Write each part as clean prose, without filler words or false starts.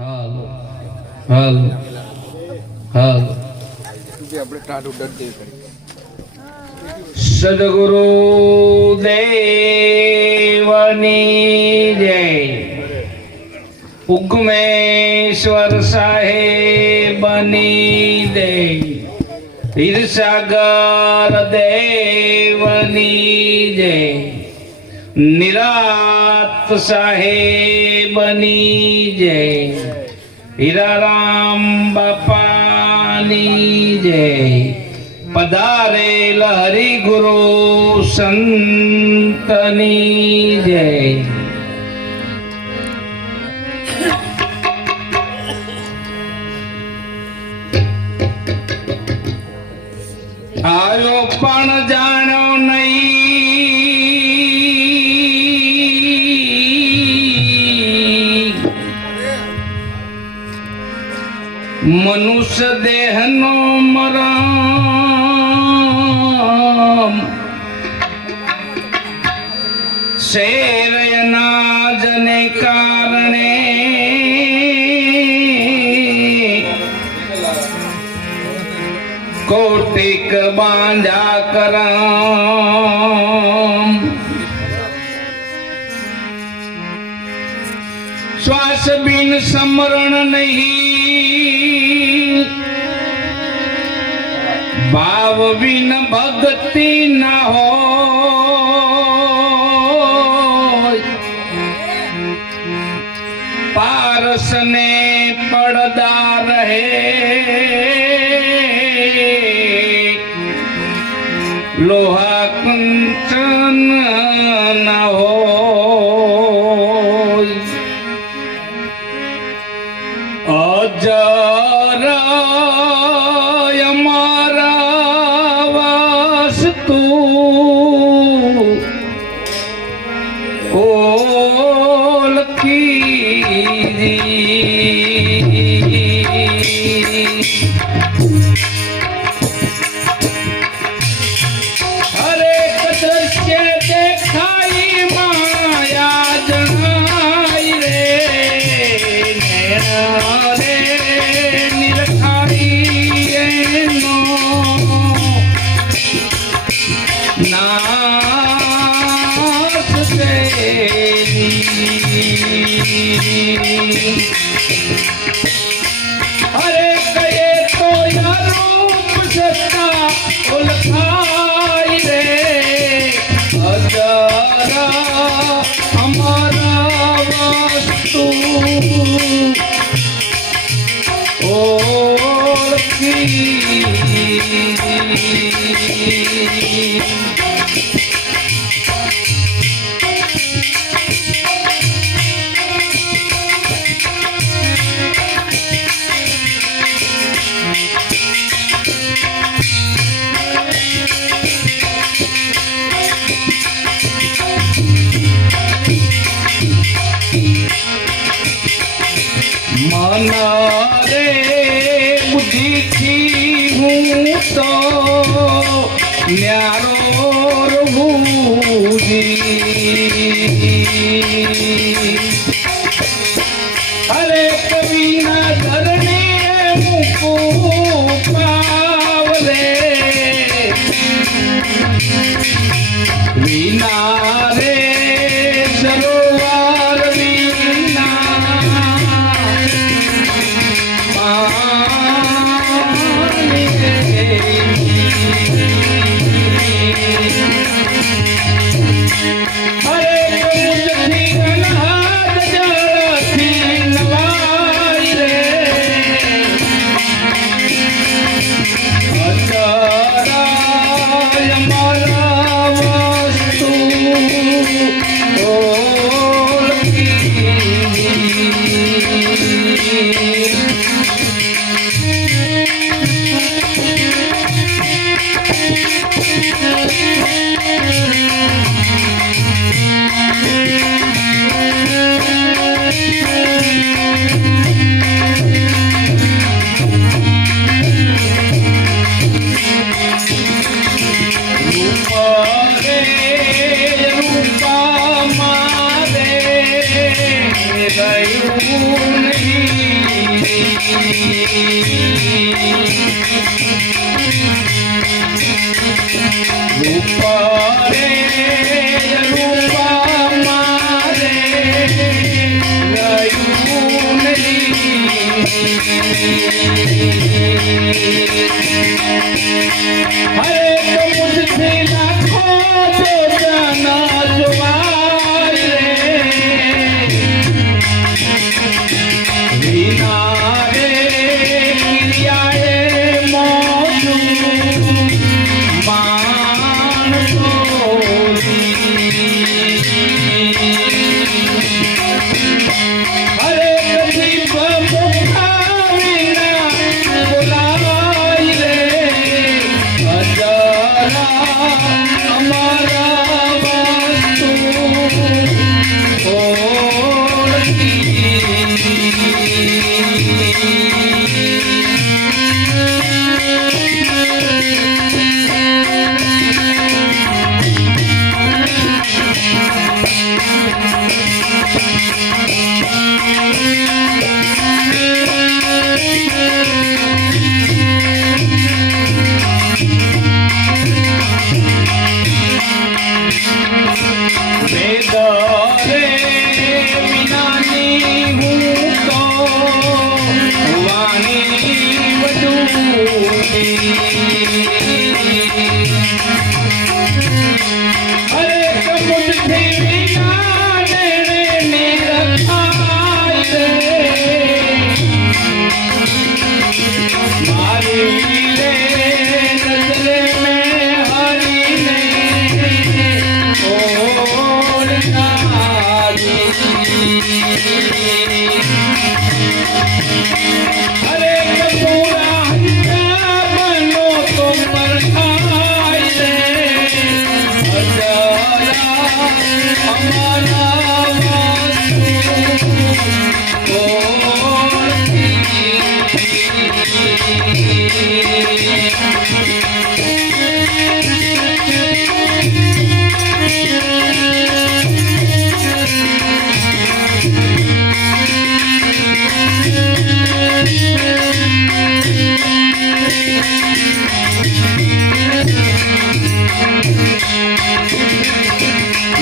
હાલો હાલો હાલો સદગુરુ દેવની જય. ઉગમેશ્વર સાહેબની જય. હીરસાગર દેવની જય. નિરાત સાહેબની જય. હીરારામ બાપાની જય. પધારેલ હરિગુરુ સંતની જય. આયો પણ જાણો નહીં મનુષ્ય દેહનો મરમ. શેર અનાજને કારણે કોટિક બાંધા કરમ. શ્વાસ બિન સમરણ નહીં ભાવ બિન ભક્તિ ના હોય. પારસને પડદા રહે લોહા કંચન ના હોય. અજર અમારા વસ્તુ ઓળખી. અરે કયે તો રૂપ સત્તા ઓળખાય રે. અજરા અમારા વસ્તુ ઓળખી. મનારે બુદ્ધિથી હું તો ન્યારો રહું. અરે કવિના ધરને મૂકું પાવલે વિના રે સરોવર ગયું નહીં રૂપા રે રૂપા મારે રહ્યું નહીં. હરે તો મુझसे લાખો જો જાના જવાય રે વિના રે કિરિયાએ મોજું માનતો હરે કદી બમુખા વિના બોલાય રે અજરા અમારા વસ્તુ વેદરે વિનાની હું તો વાણી વડુતી. હરે કમુદથી વિના નેણે નિરખાય રે મારી રે નજરે મેં હરીને હરે કપૂરા હંસા બનો તો પરખાય રે અજરા અમારા વસ્તુ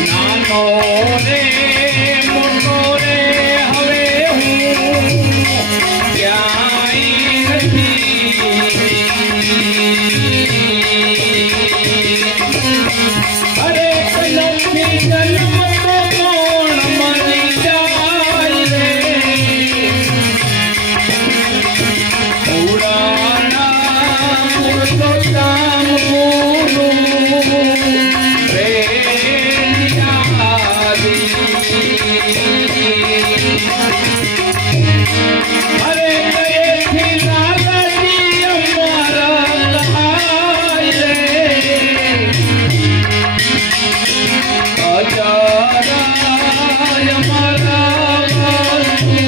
નાનો રે મોટો રે હવે હું ક્યાંય નથી. હરે કલમથી જન્મ તો કોણ મરી જાય રે પુરાણા પુરુષોત્તમ ગુરુ રે હરે કયેથી લાલાજી અમારા કહાય રે અજરા અમારા વસ્તુ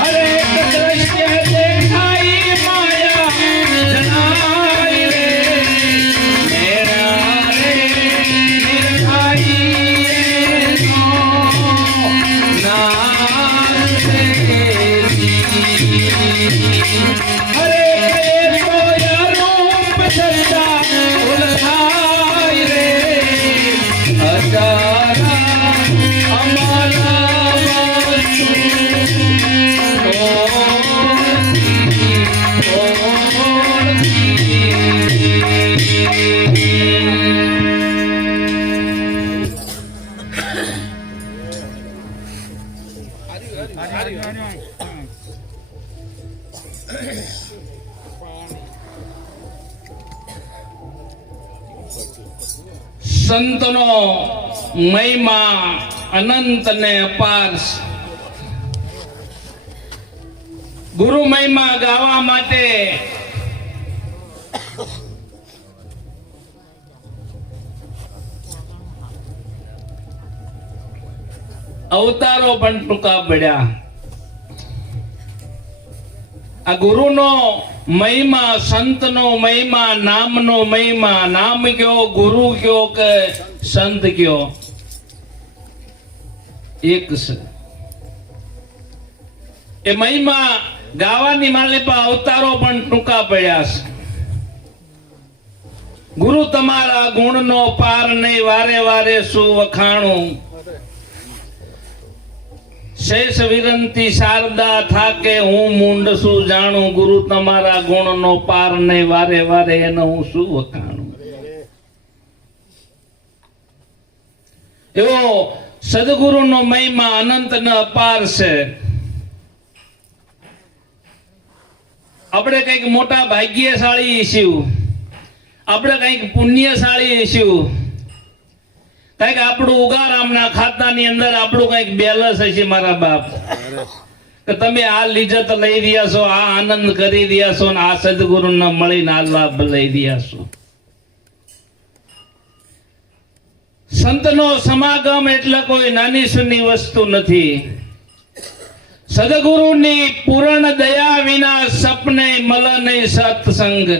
હરે દ્રશ્ય દેખાઈ માયા જણાય રે મેરા રે નિરખાઈ નો નાશ હરે કયે તો રૂપ સત્તા ઉલઘાય રે અજરા અમારા વસ્તુ સંતનો મહિમા અનંત ને અપાર. ગુરુ મહિમા ગાવા માટે અવતારો પણ ટૂંકા પડ્યા. આ ગુરુનો મહિમા, સંતનો મહિમા, નામનો મહિમા. નામ કયો, ગુરુ કયો કે સંત કયો, એક છે. એ મહિમા ગાવાની માલિપા અવતારો પણ ટૂંકા પડ્યા છે. ગુરુ તમારા ગુણનો પાર નહીં, વારે વારે શું વખાણું. શેષ વિરંતી શારદા થાકે, હું મૂંડ શું જાણું. ગુરુ તમારા ગુણનો પાર નહીં, વારે વારે એને હું શું વખાણું. એવો સદગુરુનો મહિમા અનંત ન અપાર છે. આપણે કઈક મોટા ભાગ્યશાળી છીએ, આપણે કઈક પુણ્યશાળી છીએ, કઈક આપણું ઉગારામના ખાતાની અંદર આપણું કઈક બેલેન્સ હશે મારા બાપ, કે તમે આ લિજ્જત લઈ રહ્યા છો, આ આનંદ કરી રહ્યા છો, ને આ સદગુરુને મળીને આ લાભ લઈ રહ્યા છો. સંતનો સમાગમ એટલે કોઈ નાની સૂની વસ્તુ નથી. સદગુરુની પૂર્ણ દયા વિના સપને મલ નહીં સત્સંગ.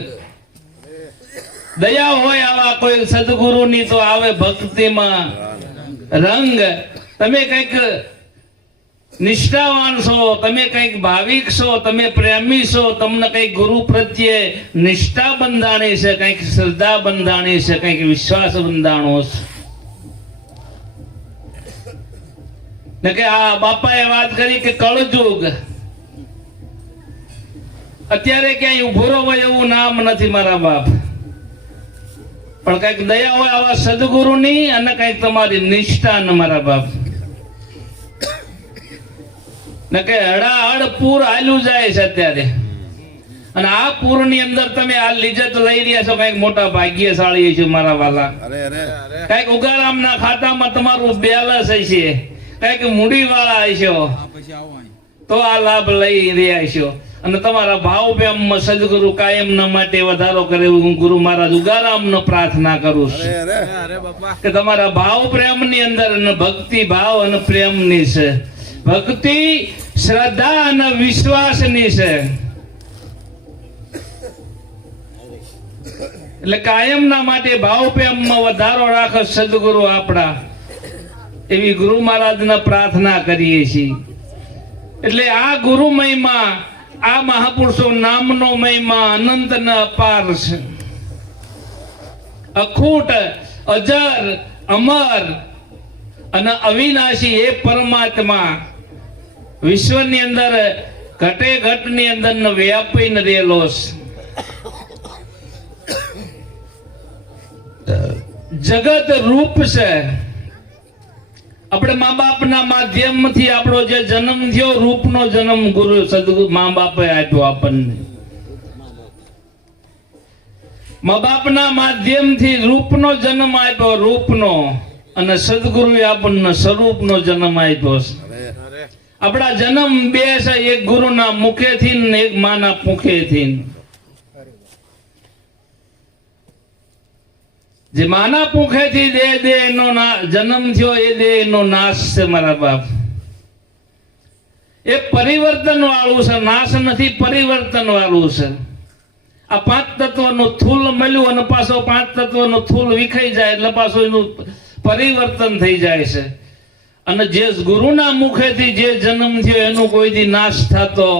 દયા હોય આવા કોઈ સદગુરુની તો આવે ભક્તિમાં રંગ. તમે કઈક નિષ્ઠાવાન છો, તમે કઈક ભાવિક છો, તમે પ્રેમી છો, તમને કઈક ગુરુ પ્રત્યે નિષ્ઠા બંધાણી છે, કઈક શ્રદ્ધા બંધાણી છે, કઈક વિશ્વાસ બંધાણો છે. ને કે આ બાપાએ વાત કરી કે કળજુગ અત્યારે ક્યાંય ઉભો હોય એવું નામ નથી મારા બાપ. પણ કઈક દયા હોય આવા સદગુરુની, અને કઈક તમારી નિષ્ઠા ને મારા બાપ. ને કે હડાહડ પૂર હાલ્યું જાય છે અત્યારે, અને આ પૂર ની અંદર તમે આ લિજ્જત લઈ રહ્યા છો, કઈક મોટા ભાગ્યશાળી છે મારા વાલા. કઈક ઉગારામના ખાતામાં તમારું બેલેન્સ હશે, કઈક મૂડી વાળા હશો, તો આ લાભ લઈ રહ્યા છો. અને તમારા ભાવ પ્રેમમાં સદગુરુ કાયમ ના માટે વધારો કરે એવું હું ગુરુ મહારાજ ઉગારામને પ્રાર્થના કરું છું, કે તમારા ભાવ પ્રેમ ની અંદર ભક્તિ ભાવ અને પ્રેમ ની છે, ભક્તિ શ્રદ્ધા અને વિશ્વાસ ની છે. એટલે કાયમ ના માટે ભાવ પ્રેમમાં વધારો રાખે સદગુરુ આપણા, એવી ગુરુ મહારાજને પ્રાર્થના કરીએ છીએ. એટલે આ ગુરુ મહિમા, આ મહાપુરુષો નામનો મહિમા અનંત ને અપાર છે. અખૂટ, અજર, અમર અને અવિનાશી એ પરમાત્મા વિશ્વની અંદર ઘટે ઘટની અંદર વ્યાપીને રહેલો છે. જગત રૂપ છે. આપણે મા બાપના માધ્યમથી આપણો જે જન્મ થયો, રૂપનો જન્મ ગુરુ સદગુરુ મા બાપે આપ્યો આપણને. મા બાપના માધ્યમથી રૂપનો જન્મ આપ્યો, રૂપનો, અને સદગુરુએ આપણને સ્વરૂપનો જન્મ આપ્યો છે. આપણા જન્મ બે છે, એક ગુરુના મુખેથી ને એક માના મુખેથી. જે માના પુખેથી દેહ નો જન્મ થયો, એ દેહ નો નાશ છે મારા બાપ. એ પરિવર્તન વાળું છે, નાશ નથી, પરિવર્તન વાળું છે. આ પાંચ તત્વનું થૂલ મળ્યું અને પાછો પાંચ તત્વનું થૂલ વિખાઈ જાય એટલે પાછું એનું પરિવર્તન થઈ જાય છે. અને જે ગુરુના મુખેથી જે જન્મ થયો એનું કોઈ દી નાશ થતો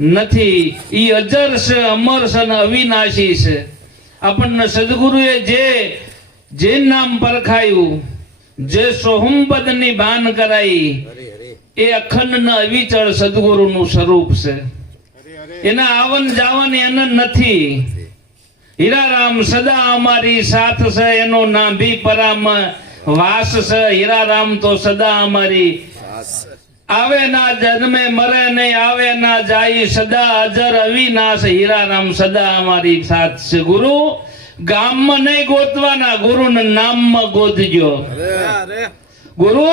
નથી. ઈ અજર છે, અમર છે અને અવિનાશી છે. આપણને સદગુરુએ જે નામ પરખાયું, જે સોહમપદ ની ભાન કરાઈ, એ અખંડ ને અવિચળ સદગુરુનું સ્વરૂપ છે. એના આવન જાવન એને નથી. હીરારામ સદા અમારી સાથ છે, એનો નાભી પરામ વાસ છે. હીરારામ તો સદા અમારી, આવે ના જન્મે મરે નહીં, આવે ના જાય, સદા અજર અવિનાશ. હીરારામ સદા અમારી સાથ છે. ગુરુ ગામમાં નહીં ગોતવાના, ગુરુને નામમાં ગોતજો. ગુરુ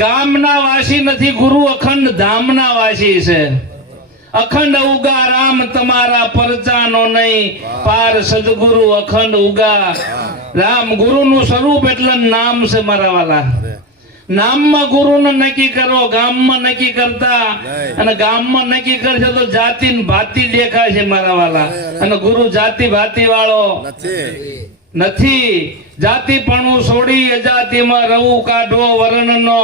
ગામના વાસી નથી, ગુરુ અખંડ ધામના વાસી છે. અખંડ ઉગા રામ તમારા પરચાનો નહીં પાર. સદગુરુ અખંડ ઉગા રામ. ગુરુનું સ્વરૂપ એટલે નામ છે મારા વાલા. નામમાં ગુરુને નક્કી કરો, ગામમાં નક્કી કરતા. અને ગામમાં નક્કી કરશે તો જાતિ ભાતિ દેખાય છે મારા વાલા. અને ગુરુ જાતિ ભાતિ વાળો નથી. જાતિપણું છોડી અજાતિમાં રહું કાઢવો વર્ણનો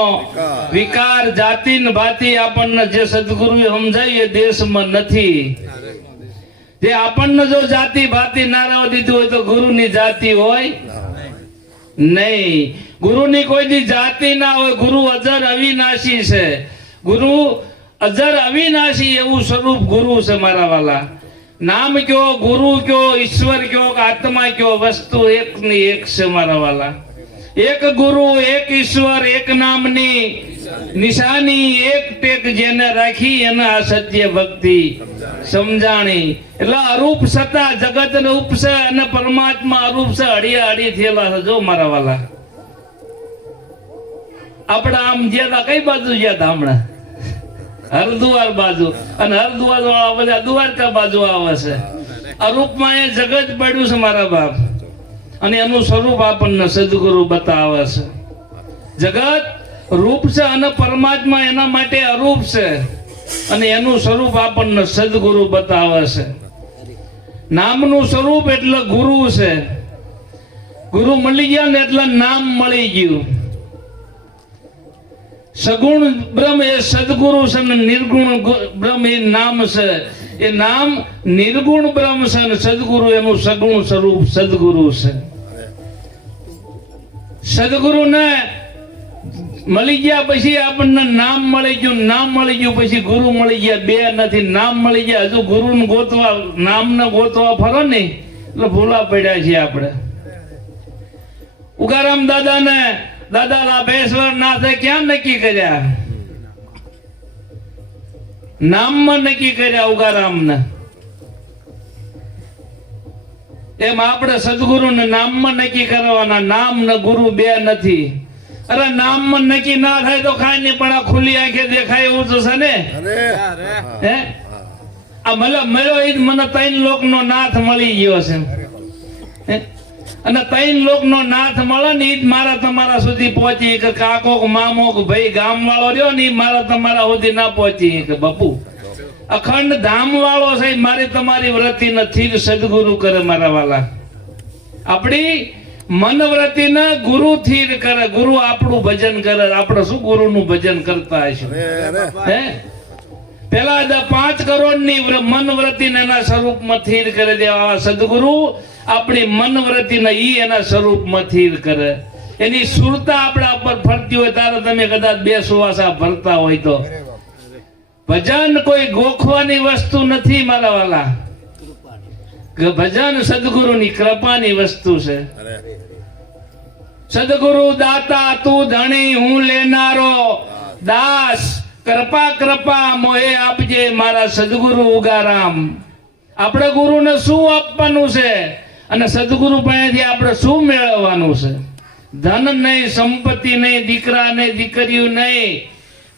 વિકાર જાતિ ને ભાતિ આપણને જે સદગુરુએ સમજાય એ દેશમાં નથી. જે આપણને જો જાતિ ભાતિ ના રહેવા દીધું હોય તો ગુરુની જાતિ હોય નહીં. ગુરુની કોઈ દી જાતિ ના હોય. ગુરુ અજર અવિનાશી છે. ગુરુ અજર અવિનાશી એવું સ્વરૂપ ગુરુ છે મારા વાલા. નામ કયો, ગુરુ કયો, ઈશ્વર કયો, આત્મા કયો, વસ્તુ એક ની એક છે મારા વાલા. એક ગુરુ, એક ઈશ્વર, એક નામની નિશાની, એક ટેક જેને રાખી એને આ સત્ય ભક્તિ સમજાણી. એટલે અરૂપ સત્તા જગત રૂપ છે અને પરમાત્મા અરૂપ છે. અડીએ અડી થયેલા છે. જો મારા વાલા આપણે આમ ગયા કઈ બાજુ ગયા હતા હમણાં? હરદ્વાર બાજુ. અને હરદ્વાર વાળા બધા દ્વારકા બાજુ આવે છે. અરૂપમાં એ જગત પડ્યું છે મારા બાપ. અને એનું સ્વરૂપ આપણને સદગુરુ બતાવે છે. જગત રૂપ છે અને પરમાત્મા એના માટે અરૂપ છે. અને એનું સ્વરૂપ આપણને સદગુરુ બતાવે છે. નામનું સ્વરૂપ એટલે ગુરુ છે. ગુરુ મળી ગયા ને એટલે નામ મળી ગયું. સગુણ બ્રહ્મ એ સદગુરુ છે ને નિર્ગુણ બ્રહ્મ એ નામ છે. એ નામ નિર્ગુણ બ્રહ્મ છે ને સદગુરુ એનું સગુણ સ્વરૂપ સદગુરુ છે. સદગુરુ ને મળી ગયા પછી આપણને નામ મળી ગયું. નામ મળી ગયું પછી ગુરુ મળી ગયા. બે નથી, નામ મળી ગયા. હજુ ગુરુ ને ગોતવા, નામ ને ગોતવા ફરો ને એટલે ભૂલા પડ્યા છીએ આપણે. ઉગારામ દાદા ને દાદા લાભેશ્વર નાથે ક્યાં નક્કી કર્યા? નામમાં નક્કી કર્યા ઉગારામ ને. એમ આપણે સદગુરુ ને નામમાં નક્કી કરવાના. નામ ને ગુરુ બે નથી. અરે નામમાં નક્કી ના થાય તો ખાય નહીં, પણ આ ખુલ્લી આંખે દેખાય એવું તો છે ને. હે આ મળ્યો ઈ મને 3 લોકનો નાથ મળી ગયો છે. અને 3 લોકનો નાથ મળે ને ઈ મારા તમારા સુધી પહોંચી. કે કાકો મામો ભાઈ ગામ વાળો રહ્યો ને મારા તમારા સુધી ના પહોંચી. કે બાપુ અખંડ ધામ વાળો છે. મારી તમારી વ્રતિ નથી સદગુરુ કરે મારા વાલા. આપણી મન વ્રતિ ને ગુરુ થી કરે. ગુરુ આપણું ભજન કરે. આપણે શું ગુરુ નું ભજન કરતા હશું? હે પેલા 5 કરોડ ની મન વ્રતિ ને એના સ્વરૂપ માં થીર કરી દેવા સદગુરુ આપણી મન વ્રતિ ને ઈ એના સ્વરૂપ માં થીર કરે. એની સુરતા આપણા ઉપર ફરતી હોય ત્યારે તમે કદાચ 2 સુવાસા ભરતા હોય તો. ભજન કોઈ ગોખવાની વસ્તુ નથી મારા વાલા. ભજન સદગુરુની કૃપાની વસ્તુ છે. સદગુરુ દાતા તું ધણી હું લેનારો દાસ. કૃપા કૃપા મોહે આપજે મારા સદગુરુ ઉગારામ. આપણે ગુરુને શું આપવાનું છે અને સદગુરુ પાસેથી આપણે શું મેળવવાનું છે? ધન નહીં, સંપત્તિ નહીં, દીકરા નહીં, દીકરીઓ નહીં,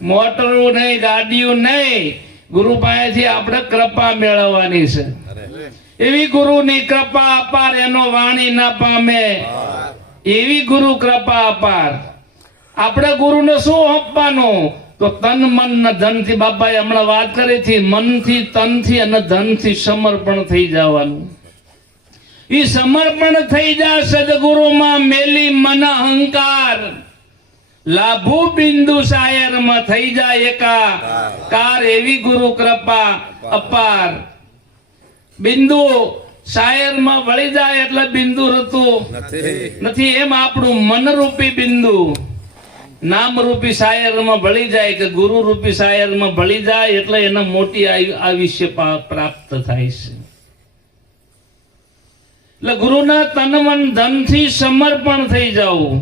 મોટરું નહીં, ગાડીઓ નહીં. ગુરુ પાસેથી આપણે કૃપા મેળવવાની છે. એવી ગુરુની કૃપા અપાર એનો વાણી ના પામે. એવી ગુરુ કૃપા અપાર. આપણે ગુરુને શું આપવાનું? તો તન મન ને ધન થી. બાપાએ હમણાં વાત કરી હતી મનથી, તનથી અને ધનથી સમર્પણ થઈ જવાનું. ઈ સમર્પણ થઈ જાય સદગુરુમાં મેલી મન અહંકાર. લાભુ બિંદુ શાયર માં થઈ જાય એકાકાર. એવી ગુરુ કૃપા અપાર. બિંદુ શાયર માં વળી જાય એટલે બિંદુ રતું નથી. એમ આપણું મનરૂપી બિંદુ નામ રૂપી શાયર માં ભળી જાય કે ગુરુ રૂપી શાયર માં ભળી જાય એટલે એને મોટી આયુષ્ય પ્રાપ્ત થાય છે. એટલે ગુરુના તન મન ધન થી સમર્પણ થઈ જવું.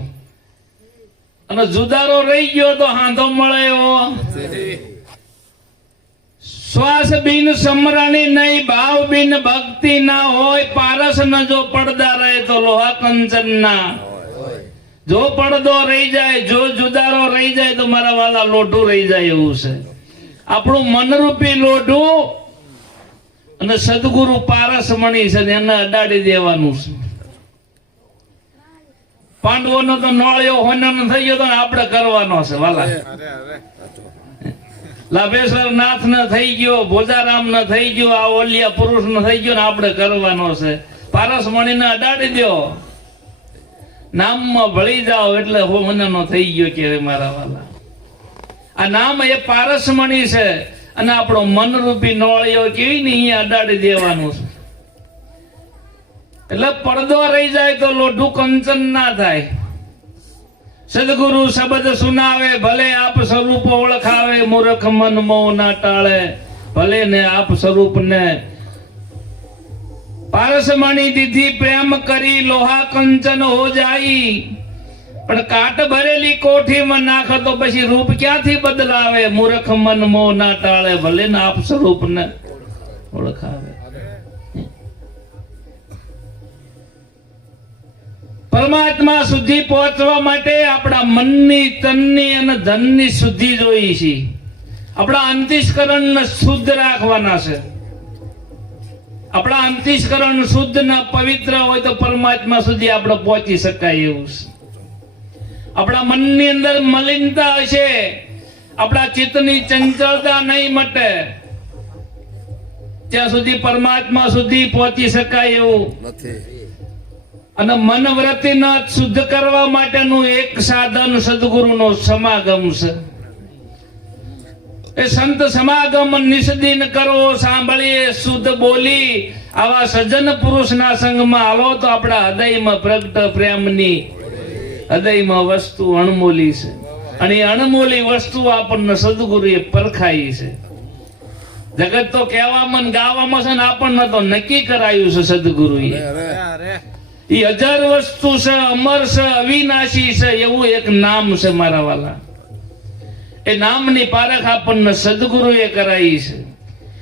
અને જુદારો રહી ગયો તો હાંધો મળે એવો. શ્વાસ બિન સમરણી નહીં, ભાવ બિન ભક્તિ ના હોય. પારસ ન જો પડદા રહે તો લોહા કંચન ના. જો પડદો રહી જાય, જો જુદારો રહી જાય તો મારા વાલા લોઢું રહી જાય એવું છે. આપણું મનરૂપી લોઢું અને સદગુરુ પારસ મણી છે એને અડાડી દેવાનું છે. પાંડવોનો તો નોળિયો હોનાનો થઈ ગયો તો આપણે કરવાનો છે વાલા. લાભેશ્વર નાથ ને થઈ ગયો, ભોજારામ ને થઈ ગયો, આ ઓલિયા પુરુષ ને થઈ ગયો ને આપણે કરવાનો છે. પારસ મણીને અડાડી દો. નામમાં ભળી જાઓ એટલે હોમનાનો થઈ ગયો કે મારા વાલા. આ નામ એ પારસમણી છે અને આપણો મનરૂપી નોળિયો કેવી ને અહીંયા અડાડી દેવાનું છે. એટલે પડદો રહી જાય તો લોઢું કંચન ના થાય. સદગુરુ શબ્દ સુનાવે ભલે આપ સ્વરૂપ ઓળખાવે, મૂર્ખ મન મોહ ના ટાળે ભલે ને આપ સ્વરૂપ ને. પારસમણી દીધી પ્રેમ કરી લોહા કંચન હો જાય, પણ કાટ ભરેલી કોઠીમાં નાખો તો પછી રૂપ ક્યાંથી બદલાવે. મૂર્ખ મન મોહ ના ટાળે ભલે ને આપ સ્વરૂપ ને ઓળખાવે. પરમાત્મા સુધી પહોંચવા માટે આપણા મનની, તનની અને ધનની શુદ્ધિ જોઈએ છે. આપણા અંતઃકરણને શુદ્ધ રાખવાના છે. આપણા અંતઃકરણ શુદ્ધ ના પવિત્ર હોય તો પરમાત્મા સુધી આપણે પહોંચી શકાય એવું છે. આપણા મનની અંદર મલિનતા હશે, આપણા ચિત્તની ચંચળતા નહીં મટે ત્યાં સુધી પરમાત્મા સુધી પહોંચી શકાય એવું નથી. અને મન વૃત્તિને શુદ્ધ કરવા માટેનું એક સાધન સદગુરુનો સમાગમ છે. એ સંત સમાગમ નિષદિન કરો, સાંભળીએ શુદ્ધ બોલી. આવા સજ્જન પુરુષના સંગમાં હાલો તો આપણા હૃદયમાં પ્રગટ પ્રેમની હૃદયમાં વસ્તુ અણમોલી છે. અને એ અણમોલી વસ્તુ આપણને સદગુરુએ પરખાઈ છે. જગત તો કહેવામાં ગાવામાં છે ને આપણને તો નક્કી કરાયું છે સદગુરુએ. એ હજાર વસ્તુ છે, અમર છે, અવિનાશી છે એવું એક નામ છે મારા વાલા. એ નામની પારખ આપણને સદગુરુએ કરાઈ છે.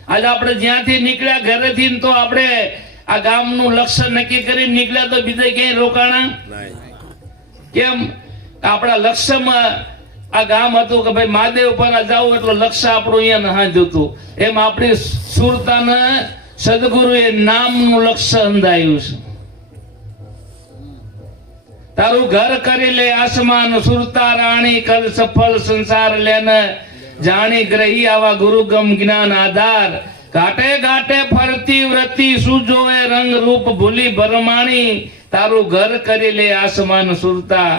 આજે આપણે જ્યાંથી નીકળ્યા ઘરેથી તો આપણે આ ગામનું લક્ષ્ય નક્કી કરી નીકળ્યા તો બીજે ક્યાંય રોકાણા કેમ? આપણા લક્ષ્યમાં આ ગામ હતું કે ભાઈ મહાદેવ પર જવું એટલે લક્ષ્ય આપણું અહીંયા હાજર હતું. એમ આપણી સુરતાને સદગુરુએ નામનું લક્ષ્ય અંધાયું છે. તારું ઘર કરી લે આસમાન, સુરતા રાણી કર સફળ સંસાર લેને. જાણી ગ્રહી આવા ગુરુગમ જ્ઞાન આધાર. ઘાટે ઘાટે ફરતી વ્રતિ સુજોએ રંગ રૂપ ભૂલી ભરમાણી. તારું ઘર કરી લે આસમાન સુરતા.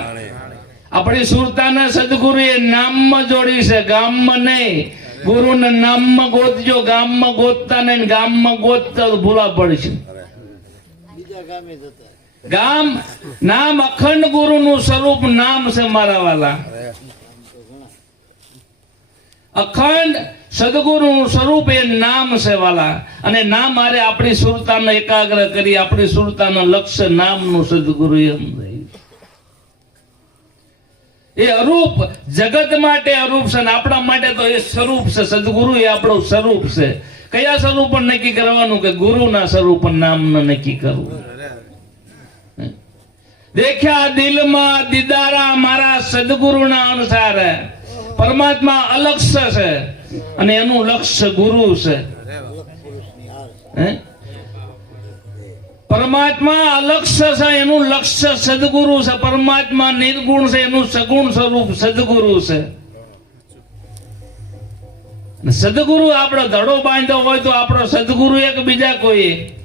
આપણી સુરતાને સદગુરુએ નામમાં જોડી છે, ગામમાં નહીં. ગુરુને નામમાં ગોતજો, ગામમાં ગોતતા નહીં. ગામમાં ગોતતા ભૂલા પડશે. ગામ નામ અખંડ ગુરુનું સ્વરૂપ નામ છે મારા વાલા. અખંડ સદગુરુનું સ્વરૂપ એ નામ છે વાલા. અને નામ મારે આપણી સુરતાને એકાગ્ર કરી, આપણી સુરતાના લક્ષ્ય નામનું સદગુરુ એ અરૂપ જગત માટે અરૂપ છે ને આપણા માટે તો એ સ્વરૂપ છે. સદગુરુ એ આપણું સ્વરૂપ છે. કયા સ્વરૂપ નક્કી કરવાનું? કે ગુરુના સ્વરૂપ નામને નક્કી કરવું. દેખ્યા દિલમાં દીદારા મારા સદગુરુના અનુસાર. પરમાત્મા અલક્ષ્ય છે અને એનું લક્ષ્ય ગુરુ છે. પરમાત્મા અલક્ષ્ય છે, એનું લક્ષ્ય સદગુરુ છે. પરમાત્મા નિર્ગુણ છે, એનું સગુણ સ્વરૂપ સદગુરુ છે. સદગુરુ આપણો ધડો બાંધ્યો હોય તો આપણો સદગુરુ એક બીજા કોઈ.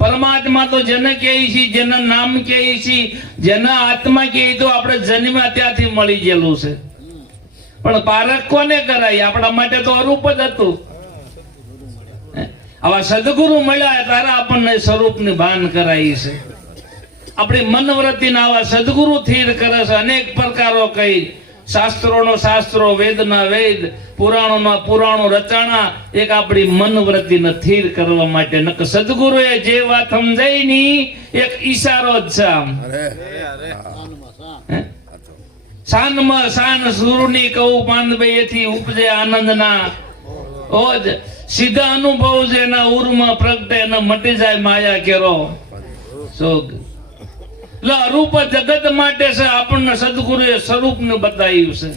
પરમાત્મા તો જેને કહે છે, જેના નામ કહે છે, જેના આત્મા કહે તો આપણે જન્મ્યા ત્યાંથી મળી ગયેલું છે. પણ પારખ કોને કરાય? આપણા માટે તો અરૂપ જ હતું. આવા સદગુરુ મળ્યા ત્યારે આપણને સ્વરૂપની ભાન કરાઈ છે. આપણી મનવૃત્તિના આવા સદગુરુ થીર કરે છે. અનેક પ્રકારો કઈ શાસ્ત્રોનો શાસ્ત્રો, વેદના વેદ, પુરાણોના પુરાણો રચાણા એક આપણી મનવૃત્તિને થીર કરવા માટે. નક સદગુરુએ જે વાત સમજાઈ ની એક ઈશારો જ છે. આમ શાનમાં શાન સુરની કહું પાંદભાઈ એથી ઉપજે આનંદના ઓજ. સીધા અનુભવ જેના ઉરમાં પ્રગટે એને મટી જાય માયા કેરો સોગ. એટલે અરૂપ જગત માટે છે. આપણને સદગુરુએ સ્વરૂપને બતાવ્યું છે.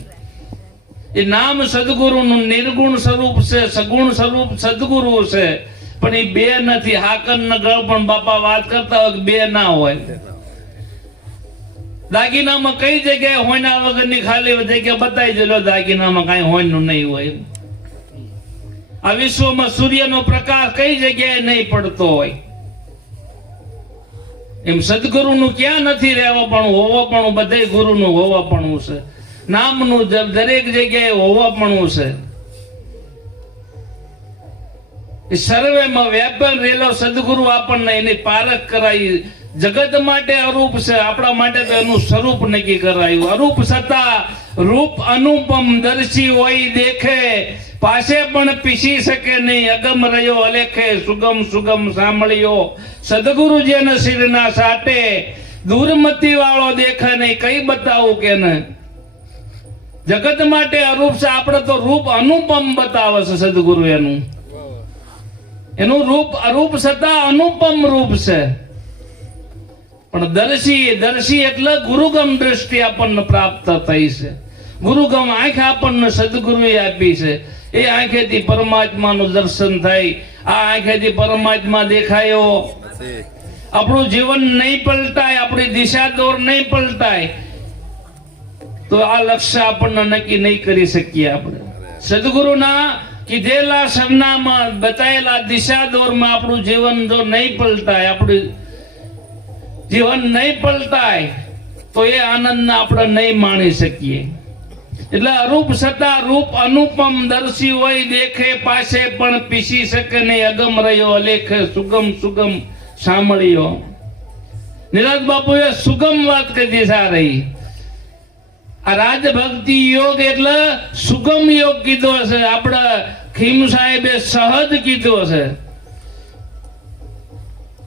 એ નામ સદગુરુનું નિર્ગુણ સ્વરૂપ છે, સગુણ સ્વરૂપ સદગુરુ છે. પણ એ બે નથી. હાકન ન ગળ પણ બાપા વાત કરતા હોય બે ના હોય. દાગીનામાં કઈ જગ્યાએ હોયના વગરની ખાલી જગ્યા બતાવી દેલો. દાગીનામાં કઈ હોયનું નહીં હોય. આ વિશ્વમાં સૂર્યનો પ્રકાશ કઈ જગ્યાએ નહીં પડતો હોય. એમ સદગુરુનું ક્યાં નથી રહેવાપણું? હોવાપણું બધે ગુરુનું હોવાપણું છે. નામનું દરેક જગ્યાએ હોવાપણું છે. એ સર્વેમાં વ્યાપન રહેલો સદગુરુ આપણને એની પારખ કરાવી. જગત માટે અરૂપ છે, આપણા માટે તો એનું સ્વરૂપ નક્કી કરાયું. અરૂપ છતાં રૂપ અનુપમ દર્શી હોય દેખે, પાસે પણ પીસી શકે નહીં. અગમ રહ્યો અલેખે, સુગમ સુગમ સાંભળ્યો. સદગુરુ જેને શિરના સાટે, દૂરમતી વાળો દેખે નહીં. કઈ બતાવું કે ને? જગત માટે અરૂપ છે, આપણે તો રૂપ અનુપમ બતાવે છે સદગુરુ. એનું રૂપ અરૂપ છતાં અનુપમ રૂપ છે. પણ દર્શી એટલે ગુરુગમ દ્રષ્ટિ આપણને પ્રાપ્ત થઈ છે. ગુરુગમ આંખ આપણને સદગુરુએ આપી છે. એ આંખેથી પરમાત્માનું દર્શન થાય. આ આંખેથી પરમાત્મા દેખાયો. આપણું જીવન નહીં પલટાય, આપણી દિશા દોર નહીં પલટાય તો આ લક્ષ્ય આપણને નક્કી નહીં કરી શકીએ. આપણે સદગુરુના કીધેલા સરનામાં બતાયેલા દિશા દોરમાં આપણું જીવન જો નહીં પલટાય, આપણું જીવન નહીં પલટાય તો એ આનંદ આપણે નહીં માણી શકીએ. એટલે અરૂપ છતાં રૂપ અનુપમ દર્શી હોય દેખે, પાસે પણ પીસી શકે નહીં. અગમ રહ્યો અલેખે, સુગમ સુગમ સાંભળ્યો. નિરાજ બાપુએ સુગમ વાત કરી છે. રહી આ રાજભક્તિ યોગ એટલે સુગમ યોગ કીધો છે. આપણા ખીમ સાહેબે સહજ કીધો છે.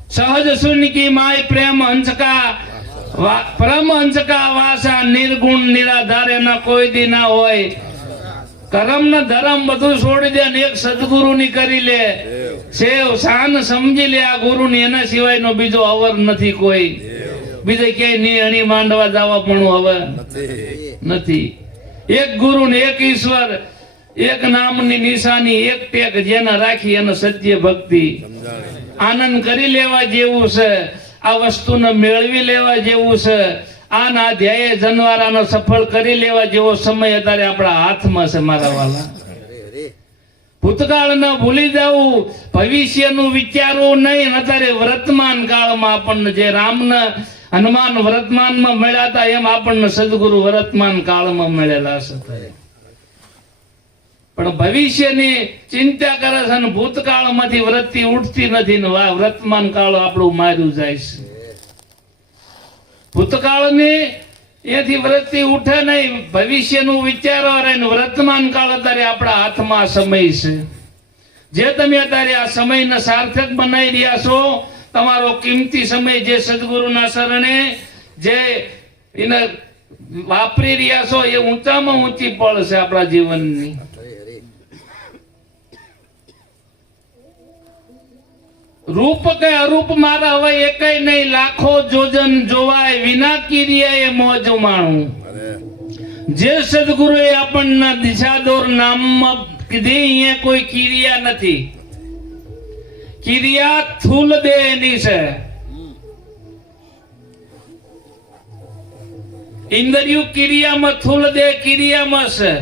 સહજ સુન કી માય પ્રેમ હંસકા પરમ હંસકા વાસા, નિર્ગુણ નિરાધાર એના કોઈ દી ના હોય. કરમ ને ધરમ બધું છોડી દે ને એક સદગુરુ ની કરી લે. સેવ શાન સમજી લે આ ગુરુ ની, એના સિવાય નો બીજો અવર નથી કોઈ. બીજે ક્યાંય નિહણી માંડવા જવા પણ હવે નથી. એક ગુરુ ને એક ઈશ્વર, એક નામની નિશાની, એક ટેક જેને રાખી એને સત્ય ભક્તિ. આનંદ કરી લેવા જેવું છે. આ વસ્તુને મેળવી લેવા જેવું છે. આ ના ધ્યેય જનવારાનો સફળ કરી લેવા જેવો સમય અત્યારે આપણા હાથમાં છે મારા વાલા. ભૂતકાળ ન ભૂલી જવું, ભવિષ્યનું વિચારવું નહીં. અત્યારે વર્તમાન કાળમાં આપણને જે રામને હનુમાન વર્તમાનમાં મળ્યા હતા એમ આપણને સદગુરુ વર્તમાન કાળમાં મળેલા છે. પણ ભવિષ્યની ચિંતા કરે છે અને ભૂતકાળમાંથી વૃત્તિ ઉઠતી નથી ને વર્તમાન કાળ આપણું માર્યું જાય છે. ભૂતકાળની એથી વૃત્તિ ઉઠે નહીં, ભવિષ્યનું વિચારો રહે. વર્તમાન કાળ અત્યારે આપણા હાથમાં સમય છે. જે તમે અત્યારે આ સમયને સાર્થક બનાવી રહ્યા છો, તમારો કિંમતી સમય જે સદગુરુના શરણે જે એને વાપરી રહ્યા છો એ ઊંચામાં ઊંચી પળ છે આપણા જીવનની. રૂપ કે અરૂપ મારા હવે એકય નહીં. લાખો જોજન જોવાય, વિના કિરિયાએ મોજ માણું. જે સદગુરુએ આપણને દિશાદોર નામમાં કીધી, અહીંયા કોઈ કિરિયા નથી. કિરિયા થૂલ દે એની છે. ઇન્દ્રિય કિરિયામાં થૂલ દે કિરિયામાં છે.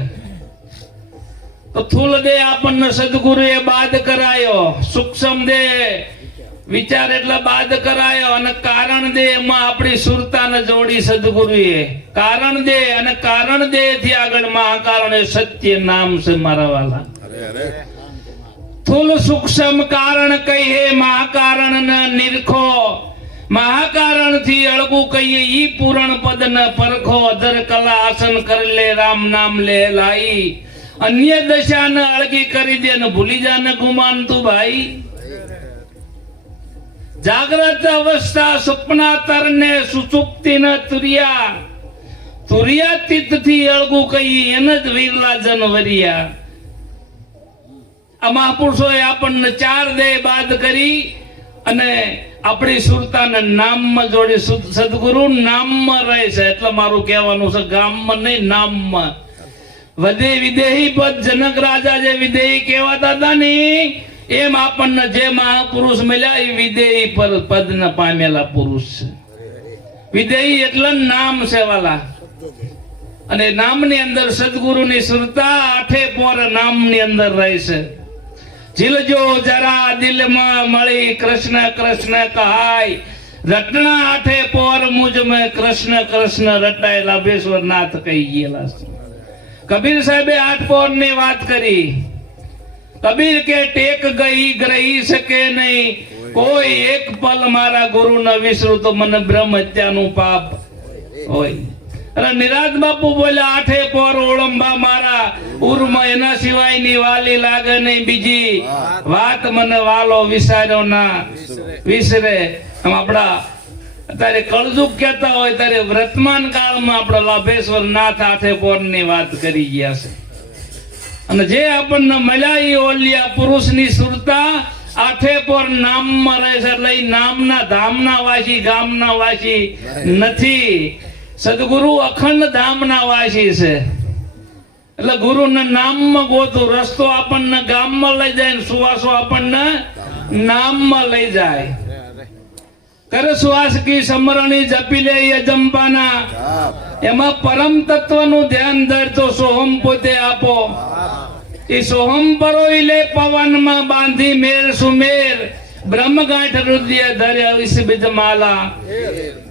તો થૂલ દે આપણને સદગુરુએ બાદ કરાયો. સૂક્ષ્મ દે વિચાર એટલે બાદ કરાયો. અને કારણ દે એમાં આપણી સુરતાને જોડી સદગુરુએ. કારણ દે અને કારણ દે થી આગળ મહાકારણ એ સત્ય નામ છે મારા વાલા. સ્થૂલ સૂક્ષ્મ કારણ કહીએ, મહાકારણ ન નિરખો. મહાકારણ થી અળગું કહીએ, ઈ પૂરણ પદ ન પરખો. અધર કલા આસન કરી લે, રામ નામ લે લાઈ. અન્ય દશા ને અળગી કરી દે ને ભૂલી જા ને ગુમાન તું ભાઈ. જાગ્રત અવસ્થા સ્વપ્નાતર ને સુસુપ્તિ ન તુર્યા. તુર્યા તિત થી અળગું કહી એને જ વિરલા જનવરિયા. આ મહાપુરુષોએ આપણને ચાર દેહ બાદ કરી અને આપણી સુરતાને નામમાં જોડી. સદગુરુ નામમાં રહે છે એટલે મારું કહેવાનું છે ગામમાં નહીં, નામમાં. વધે વિદેહી પદ, જનક રાજા જે વિદેહી કહેવાતા હતા ને એમ આપણને જે મહાપુરુષ મળ્યા એ વિદેહી પદ ને પામેલા પુરુષ છે. વિદેહી એટલે નામ છે વાલા. અને નામની અંદર સદગુરુની સુરતા આઠે પોર નામની અંદર રહે છે. ઝીલજો જરા દિલમાં મળી, કૃષ્ણ કૃષ્ણ કહાય. રટણા આઠે પોર મુજ મેં કૃષ્ણ કૃષ્ણ રટાય લાભેશ્વર નાથ કહી ગયેલા છે. કબીર સાહેબે 8 પોર ની વાત કરી. કબીર કે ટેક ગઈ ગ્રહી શકે નહીં, કોઈ એક પલ મારા ગુરુ ન વિસરું તો મને બ્રહ્મ હત્યાનું પાપ હોય. અને નિરાજ બાપુ બોલ્યા 8 પોર ઓળંબા મારા ઉરમાં, એના સિવાયની વાલી લાગે નહીં બીજી વાત, મને વાલો વિસાર્યો ના વિસરે. આપણા અત્યારે કળજુગ કહેતા હોય ત્યારે વર્તમાન કાળમાં આપણા લાભેશ્વર નાથ 8 પોર ની વાત કરી ગયા છે. અને જે આપણને મળ્યા એ ઓલિયા પુરુષની સુરતા 8 પોર નામમાં રહે છે. એટલે નામના ધામના વાસી ગામના વાસી નથી. સદગુરુ અખંડ ધામના વાસી છે. એટલે ગુરુના નામમાં ગોતું, રસ્તો આપણને ગામમાં લઈ જાય ને સુવાસો આપણને નામમાં લઈ જાય. કર શ્વાસ કી સમરણી જપી લે યજંપાના, એમાં પરમ તત્વનું ધ્યાન ધરતો સોહમ પોતે આપો. એ સોહમ પરોઈ લે પવનમાં બાંધી મેર સુમેર, બ્રહ્મગાંઠ રુદ્ય ધર્યા વિષ બીજ માલા.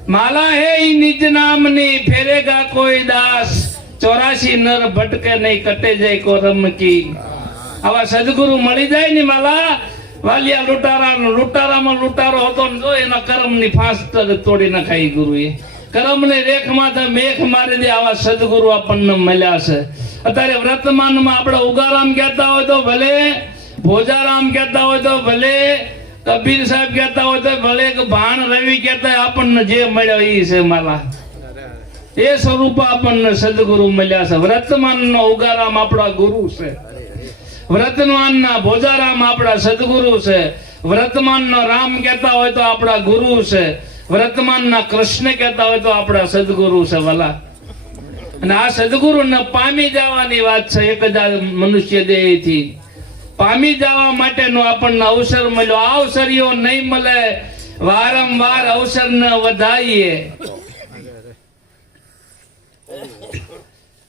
માલા હે નિજ નામની ફેરેગા કોઈ દાસ, 84 નર ભટકે નહીં કટે જાય કોરમ કી. આવા સદગુરુ મળી જાય ને માલા, વાલિયા લૂંટારામાં લૂંટારો હતો ને જો એના કર્મની ફાંસ તોડી નખાઈ ગુરુએ. કર્મની રેખમાં મેઘ મારી દે આવા સદગુરુ આપણને મળ્યા છે. અત્યારે વર્તમાનમાં આપણે ઉગારામ કહેતા હોય તો ભલે, ભોજારામ કહેતા હોય તો ભલે, કબીર સાહેબ કહેતા હોય તો ભલે, ભાણ રવિ કહેતા હોય, આપણને જે મળ્યો એ છે માલા. એ સ્વરૂપ આપણને સદગુરુ મળ્યા છે. વર્તમાનનો ઉગારામ આપણા ગુરુ છે, વર્તમાનના ભોજારામ આપણા સદગુરુ છે, વર્તમાનનો રામ કહેતા હોય તો આપણા ગુરુ છે, વર્તમાનના કૃષ્ણ કહેતા હોય તો આપણા સદગુરુ છે વાલા. અને આ સદગુરુને પામી જવાની વાત છે. 1000 મનુષ્ય દેહથી પામી જવા માટેનો આપણને અવસર મળ્યો. આ અવસરીઓ નહીં મળે, વારંવાર અવસરને વધારીએ.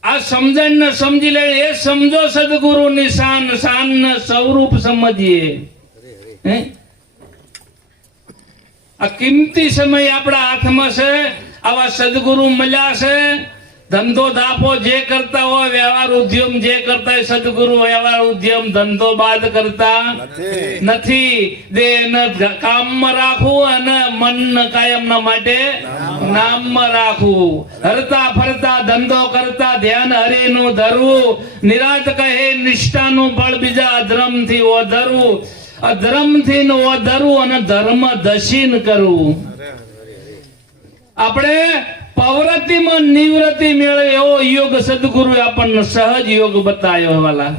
આ સમજણને સમજી લે, એ સમજો સદગુરુની શાન, શાનને સ્વરૂપ સમજીએ. આ કિંમતી સમય આપણા હાથમાં છે. આવા સદગુરુ મળ્યા છે. ધંધો દાપો જે કરતા હોય, વ્યવહાર ઉદ્યમ જે કરતા હોય, સદગુરુ વ્યવહાર ઉદ્યમ ધંધો બાદ કરતા નથી. દેહને કામમાં રાખવું અને મન કાયમના માટે નામમાં રાખવું. હરતા ફરતા ધંધો કરતા ધ્યાન હરિનું ધરવું. નિરાત કહે નિષ્ઠાનું ફળ બીજા અધર્મથી ઓધરવું. અધર્મથી ઓધરવું અને ધર્મ દશીન કરવું. આપણે પ્રવૃત્તિમાં નિવૃત્તિ મેળવે એવો યોગ સદગુરુ આપણને સહજ યોગ બતાવ્યો વાલા.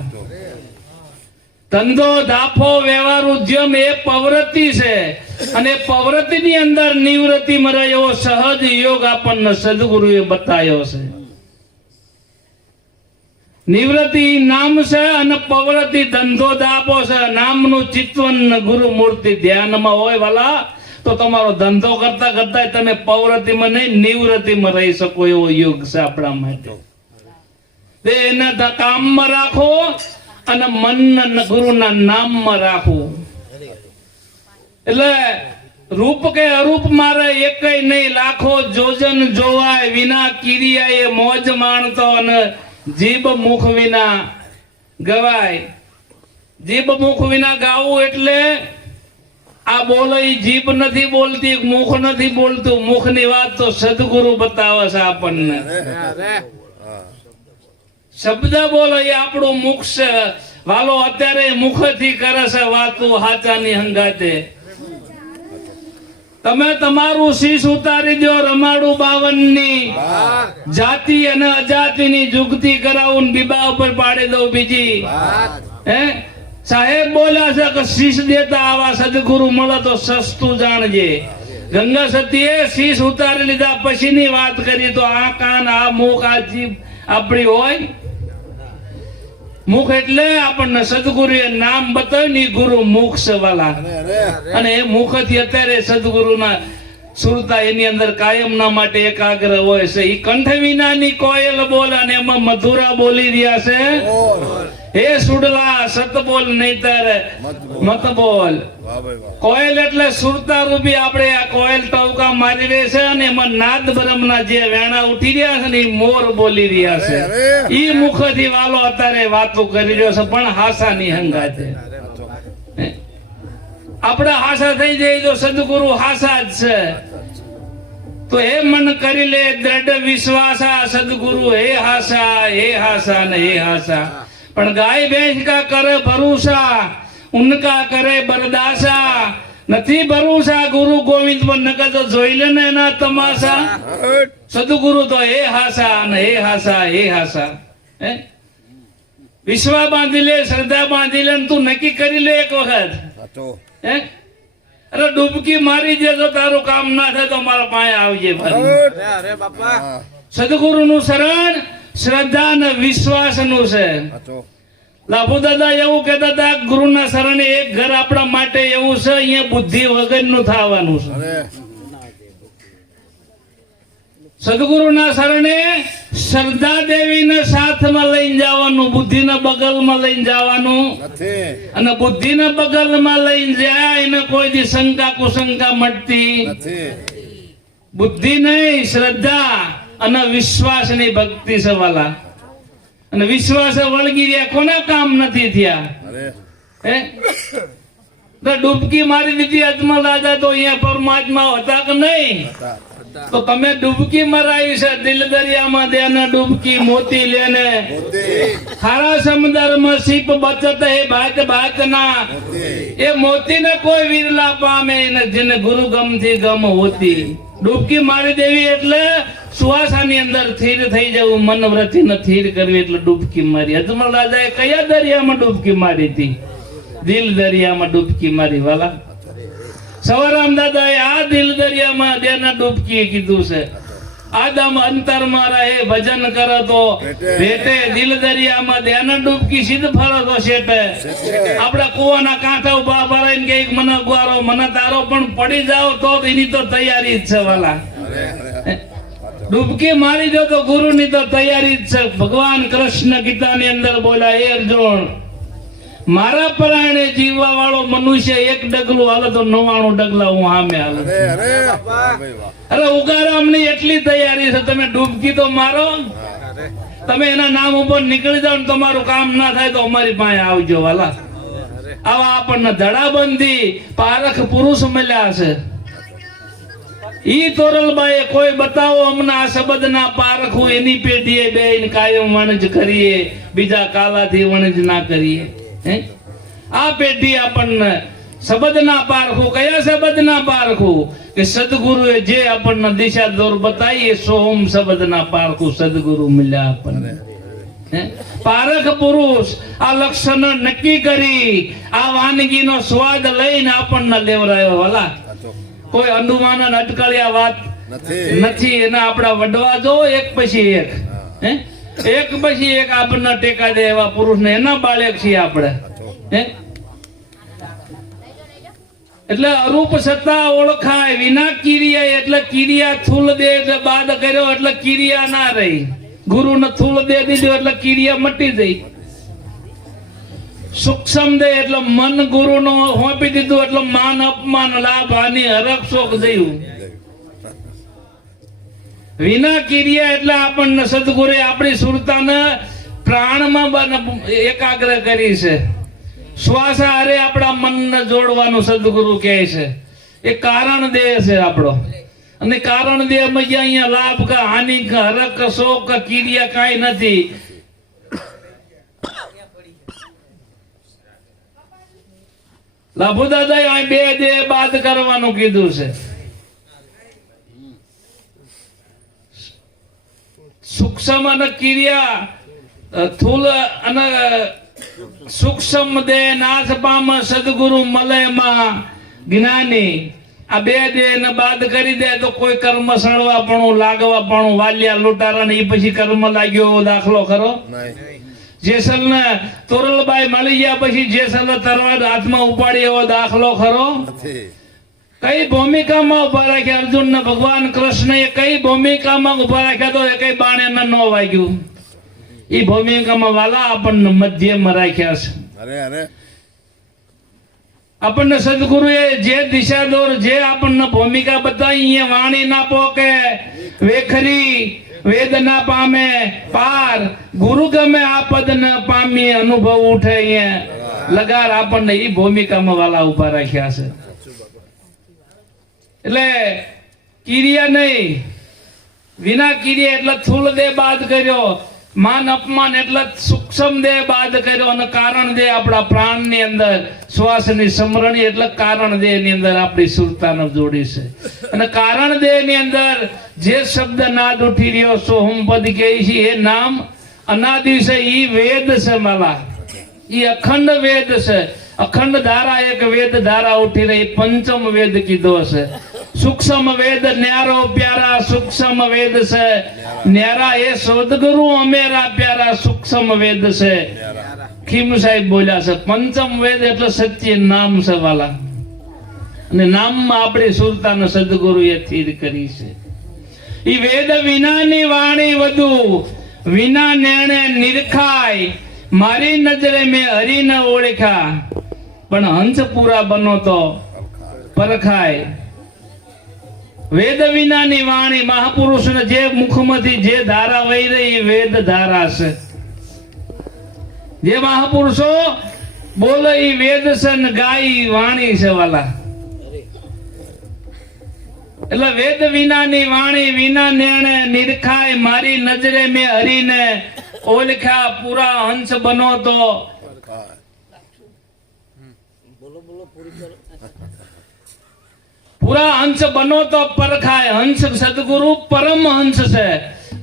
ધંધો દાફો વ્યવહાર ઉદ્યમ એ પ્રવૃત્તિ છે, અને પ્રવૃત્તિની અંદર નિવૃત્તિ મળે એવો સહજ યોગ આપણને સદગુરુએ બતાવ્યો છે. નિવૃત્તિ નામ છે અને પ્રવૃત્તિ ધંધો દાપો છે. નામનું ચિત્તવન ગુરુ મૂર્તિ ધ્યાનમાં હોય વાલા, તો તમારો ધંધો કરતા કરતા તમે પ્રવૃત્તિમાં નહીં નિવૃત્તિમાં રહી શકો એવો યોગ છે આપણા માટે. એને કામમાં રાખો અને મન ગુરુના નામમાં રાખવું. એટલે રૂપ કે અરૂપ મારે એકય નહીં, લાખો જોજન જોવાય વિના કિરિયા એ મોજ માણતો, અને જીભ મુખ વિના ગવાય. જીભ મુખ વિના ગાવું એટલે આ બોલો એ જીભ નથી બોલતી, મુખ નથી બોલતું. મુખની વાત તો સદગુરુ બતાવે છે આપણને. શબ્દ બોલો એ આપણું મુખ છે વાલો. અત્યારે મુખથી કરે છે વાતો હાચાની હંગાતે. તમે તમારું શીશ ઉતારી દો રમાડું 52 ની, જાતિ અને અજાતિની જુગતી કરાવું, બીબા ઉપર પાડી દો બીજી. સાહેબ બોલ્યા છે કે શીશ દેતા આવા સદગુરુ મળે તો સસ્તું જાણજે. ગંગા સતીએ શીશ ઉતારી લીધા પછીની વાત કરી તો આ કાન, આ મુખ, આ જીભ આપણી હોય. મુખ એટલે આપણને સદગુરુએ નામ બતાવ્યું ને, ગુરુ મુખ છે વાલા. અને એ મુખથી અત્યારે સદગુરુના સુરતા એની અંદર કાયમના માટે એકાગ્ર હોય છે. ઈ કંઠ વિનાની કોયલ બોલ અને એમાં મધુરા બોલી રહ્યા છે. હે સુડલા સત બોલ નહીતર મત બોલ. કોયલ એટલે સુરતા રૂપી આપણે આ કોયલ ટવકા મારી રહે છે અને એમાં નાદ બ્રહ્મના જે વેણા ઉઠી રહ્યા છે ને ઈ મોર બોલી રહ્યા છે. ઈ મુખથી વાલો અત્યારે વાતો કરી રહ્યો છે પણ હાસાની હંગાતે. આપણે હાસા થઈ જાય તો સદગુરુ હાસા જ છે. તો હે મન કરી લે દ્રઢ વિશ્વાસા સદગુરુ હે હાસા ને હે હાસા. પણ ગાય ભેંસ કા કરે ભરોસા ઉનકા કરે બરદાસા. નથી ભરોસા ગુરુ ગોવિંદ પર નકર તો જોઈ લે ને એના તમાશા. સદગુરુ તો હે હાસા ને હે હાસા. હે વિશ્વા બાંધી લે શ્રદ્ધા બાંધી લે તું નક્કી કરી લે એક વખત. હે અરે ડૂબકી મારી દે તો તારું કામ ના થાય તો મારા પાસે આવજે. સદગુરુ નું શરણ શ્રદ્ધા ને વિશ્વાસ નું છે. લાભુ દાદા એવું કહેતા હતા ગુરુના શરણે એક ઘર આપણા માટે એવું છે અહીંયા બુદ્ધિ વગર નું થવાનું છે. સદગુરુના શરણે શ્રદ્ધા દેવીને સાથમાં લઈને જવાનું, બુદ્ધિના બગલમાં લઈને જવાનું. અને બુદ્ધિના બગલમાં લઈને જાય એને કોઈ દી શંકા કુશંકા મળતી બુદ્ધિ નહીં, શ્રદ્ધા અને વિશ્વાસની ભક્તિ છે વાલા. અને વિશ્વાસ વળગી રહ્યા કોના કામ નથી થયા. હે તો ડૂબકી મારી દીધી અજમલ દાદા તો અહીંયા પરમાત્મા હતા કે નહીં? તો તમે ડૂબકી મરાઈ છે દિલ દરિયામાં દેને ડૂબકી મોતી લેને. ખારા સમુદ્રમાં સીપ બચત હે બાત ના. એ મોતી ને કોઈ વિરલા પામે ને જેને ગુરુ ગમ થી ગમ હોતી. ડૂબકી મારી દેવી એટલે સુવાસાની અંદર સ્થિર થઈ જવું, મન વૃત્તિ ને સ્થિર કરવી એટલે ડૂબકી મારી. અજમલ દાદાએ કયા દરિયામાં ડૂબકી મારી હતી? દિલ દરિયામાં ડૂબકી મારી વાલા. સવારામ દાદાએ આ દિલ દરિયામાં દેના ડૂબકી કીધું છે. આદમ અંતરમાં રહે ભજન કરો તો ભેટે. દિલ દરિયામાં દેના ડૂબકી સીધ ફરો તો શેટે. આપડા કુવાના કાંઠા ઉભા ભરાઈને કે મને ગુવારો મને તારો પણ પડી જાવ તો એની તો તૈયારી જ છે વાલા. ડૂબકી મારી દો તો ગુરુની તો તૈયારી જ છે. ભગવાન કૃષ્ણ ગીતાની અંદર બોલ્યા હે અર્જુન મારા પરાયણે જીવવા વાળો મનુષ્ય એક ડગલું હાલે તો 99 ડગલા હું સામે હાલે. અરે ઉગારામની એટલી તૈયારી છે. તમે ડૂબકી તો મારો, તમે એના નામ ઉપર નીકળી જાવ ને તમારું કામ ના થાય તો અમારી પાસે આવજો વાલા. આવા આપણને ધડાબંધી પારખ પુરુષ મળ્યા છે. ઈ તોરલબાઈ કોઈ બતાવો અમને આ શબ્દ ના પારખું એની પેઢીએ બેન કાયમ વણજ કરીએ, બીજા કાલાથી વણજ ના કરીએ. આ પેઢી આપણને શબ્દ ના પારખું. કયા શબ્દ ના પારખું? કે સદગુરુએ જે આપણને દિશા દોર બતાવી સોમ શબ્દ ના પારખું સદગુરુ મળ્યા આપણને. પારખ પુરુષ આ લક્ષણ નક્કી કરી આ વાનગીનો સ્વાદ લઈને આપણને લેવરાયો વાલા. કોઈ અનુમાન અટકળ્યા વાત નથી. એના આપણા વડવા જો એક પછી એક, એક પછી એક આપણને ટેકા દે એવા પુરુષ ને એના બાળક છીએ આપણે. એટલે અરૂપ સત્તા ઓળખાય વિના કિરિયા. એટલે કિરિયા થૂલ દે એટલે બાદ કર્યો એટલે કિરિયા ના રહી. ગુરુ ને થૂલ દે દીધો એટલે કિરિયા મટી ગઈ. સૂક્ષ્મ દે એટલે મન ગુરુ નો હોપી દીધું એટલે માન અપમાન લાભ હાનિ હરખ શોક જયું. વિના કિરિયા એટલે આપણને સદગુરુએ આપણી સુરતાને પ્રાણમાં એકાગ્ર કરી છે. શ્વાસ હારે આપણા મનને જોડવાનું સદગુરુ કહે છે. એ કારણ દેહ છે આપણો. અને કારણ દેહ માં અહીંયા લાભ કા હાનિ કા હરખ કા શોક કા કિરિયા કાંઈ નથી. લાભુ દાદાએ આ બે દેહ બાદ કરવાનું કીધું છે. સૂક્ષ્મ અને કિરિયા સ્થૂલ અને સૂક્ષ્મ દેહ નાશ પામ સદગુરુ મળે માં જ્ઞાની. આ બે દેહ ને બાદ કરી દે તો કોઈ કર્મ સળવાપણું લાગવાપણું વાલિયા લૂંટારા ને એ પછી કર્મ લાગ્યો એવો દાખલો ખરો? જેસલ ને તોરલબાઈ મળી ગયા પછી જેસલ તરવાર હાથમાં ઉપાડી એવો દાખલો ખરો? કઈ ભૂમિકામાં ઉભા રાખ્યા અર્જુન ને ભગવાન કૃષ્ણએ કઈ ભૂમિકામાં ઉભા રાખ્યા તો એ કઈ બાણે ન વાગ્યું. એ ભૂમિકામાં વાલા આપણને મધ્યમાં રાખ્યા છે. આપણને સદગુરુએ જે દિશા દોર જે આપણને ભૂમિકા બતાવી એ વાણી ના પોકે વેખરી વેદ ના પામે પાર ગુરુ ગમે આ પદ ન પામી અનુભવ ઉઠે અહીંયા લગાર આપણને એ ભૂમિકામાં વાલા ઉભા રાખ્યા છે. એટલે કિરિયા નહીં, વિના કિરિયા એટલે સ્થૂળ દેહ બાદ કર્યો, માન અપમાન એટલે સૂક્ષ્મ દેહ બાદ કર્યો, અને કારણ દેહ આપણા પ્રાણ ની અંદર શ્વાસની સમરણી એટલે કારણ દેહ ની અંદર આપણી સુરતાને જોડી છે. અને કારણ દેહ ની અંદર જે શબ્દ નાદ ઉઠી રહ્યો સોહમ પદ કહે છે એ નામ અનાદિ છે. ઈ વેદ છે માલા, ઈ અખંડ વેદ છે. અખંડ ધારા એક વેદ ધારા ઉઠી રહી પંચમ વેદ કીધો છે. સૂક્ષ્મ વેદ ન્યારો પ્યારા સૂક્ષ્મ વેદ છે. ન્યારા એ સદગુરુ અમેરા પ્યારા સૂક્ષ્મ વેદ છે. ખીમ સાહેબ બોલ્યા છે પંચમ વેદ એટલે સત્ય નામ છે વાલા. અને નામમાં આપણી સુરતાને સદગુરુએ સ્થિર કરી છે. ઈ વેદ વિનાની વાણી વધુ વિના નેણે નિરખાય મારી નજરે મેં હરીને ઓળખા પણ હંસ પૂરા બનો તો પરખાય. વેદ વિનાની વાણી મહાપુરુષને જે મુખમાંથી જે ધારા વહી રહી વેદ ધારા છે. જે મહાપુરુષો બોલે એ વેદ છે ને ગાય વાણી છે વાલા. એટલે વેદ વિનાની વાણી વિના નેણે નિરખાય મારી નજરે મેં હરીને ઓળખા પૂરા હંસ બનો તો પૂરા હંસ બનો તો પરખાય. હંસ સદગુરુ પરમ હંસ છે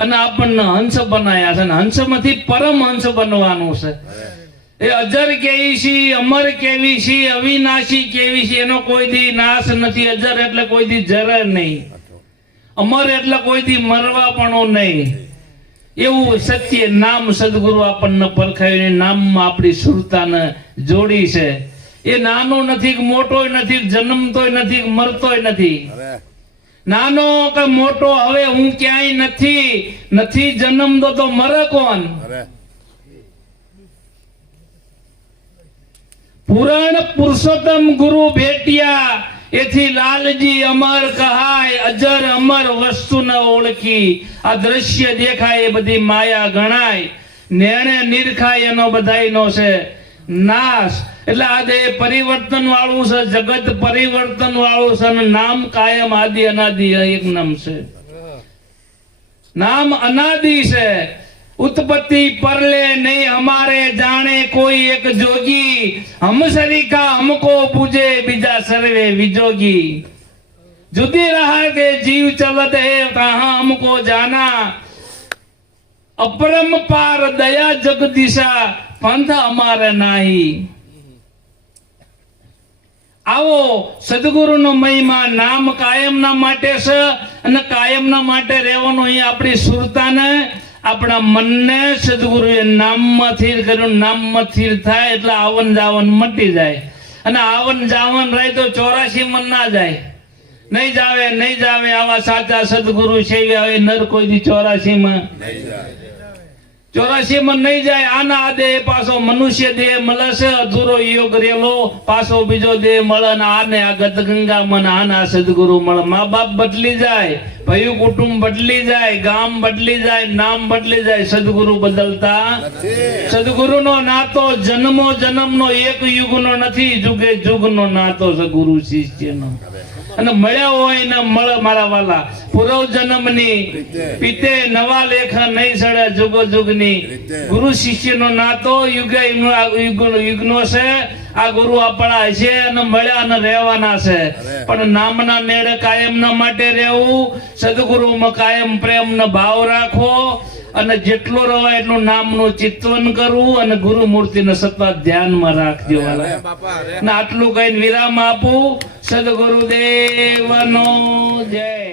અને આપણને હંસ બનાયા છે. હંસ માંથી પરમ હંસ બનવાનું છે. એ અજર કેવી છે, અમર કેવી છે, અવિનાશી કેવી છે, એનો કોઈ દી નાશ નથી. અજર એટલે કોઈ દી જરે નહીં, અમર એટલે કોઈ દી મરવા પણ નહીં. એવું સત્ય નામ સદગુરુ આપણને પરખાયું. નામમાં આપણી સુરતાને જોડી છે. એ નાનો નથી કે મોટોય નથી, જન્મતોય નથી કે મરતોય નથી. નાનો કે મોટો હવે હું ક્યાંય નથી જન્મતો તો મરે કોણ? પુરાણ પુરુષોત્તમ ગુરુ ભેટિયા એથી લાલજી અમર કહાય. અજર અમર વસ્તુ ન ઓળખી આ દ્રશ્ય દેખાય એ બધી માયા ગણાય. નેણે નિરખાય એનો બધાયનો છે નાશ. એટલે આ દેહ પરિવર્તન વાળું છે, જગત પરિવર્તન વાળું છે. અને નામ કાયમ આદિ અનાદિ એક નામ છે. નામ અનાદિ છે. उत्पत्ति परले नहीं हमारे जाने कोई एक जोगी हम सरीका हमको पूजे बीजा सर्वे विजोगी जुदी रहा के जीव चलत है कहाँ हमको जाना अपरम पार दया जगदीशा पंथ हमारे नाही। आओ सदगुरु नो महिमा नाम कायम ना माटे से અને કાયમના માટે રહેવાનું અહીં આપણી સુરતાને આપણા મનને સદગુરુએ નામમાં સ્થિર કર્યું. નામમાં સ્થિર થાય એટલે આવન જાવન મટી જાય. અને આવન જાવન રહે તો 84 મન ના જાય. નહીં જાવે આવા સાચા સદગુરુ છે હવે નર કોઈ દી 84 માં નહીં જાય. આના આ દેહ પાછો મનુષ્ય દેહ મળે છે. અધૂરો યોગ રેલો પાછો બીજો દેહ મળે. આને આ ગત ગંગા મન આના સદગુરુ મળે. મા બાપ બદલી જાય, ભયું કુટુંબ બદલી જાય, ગામ બદલી જાય, નામ બદલી જાય, સદગુરુ બદલતા. સદગુરુ નો નાતો જન્મો જન્મનો એક યુગનો નથી, જુગે જુગનો નાતો છે ગુરુ શિષ્યનો. અને મળ્યા હોય ને મળે મારા વાલા પૂર્વ જન્મની પિતે નવા લેખા નહીં સડે જુગો જુગની. ગુરુ શિષ્યનો નાતો યુગે યુગનો છે. આ ગુરુ આપણા છે અને મળ્યા અને રહેવાના છે. પણ નામના મેળે કાયમના માટે રહેવું, સદગુરુમાં કાયમ પ્રેમનો ભાવ રાખવો અને જેટલો રવાય એટલું નામનું ચિંતન કરવું અને ગુરુ મૂર્તિને સતત ધ્યાનમાં રાખજો. આટલું કહીને વિરામ આપું. સદગુરુદેવનો જય.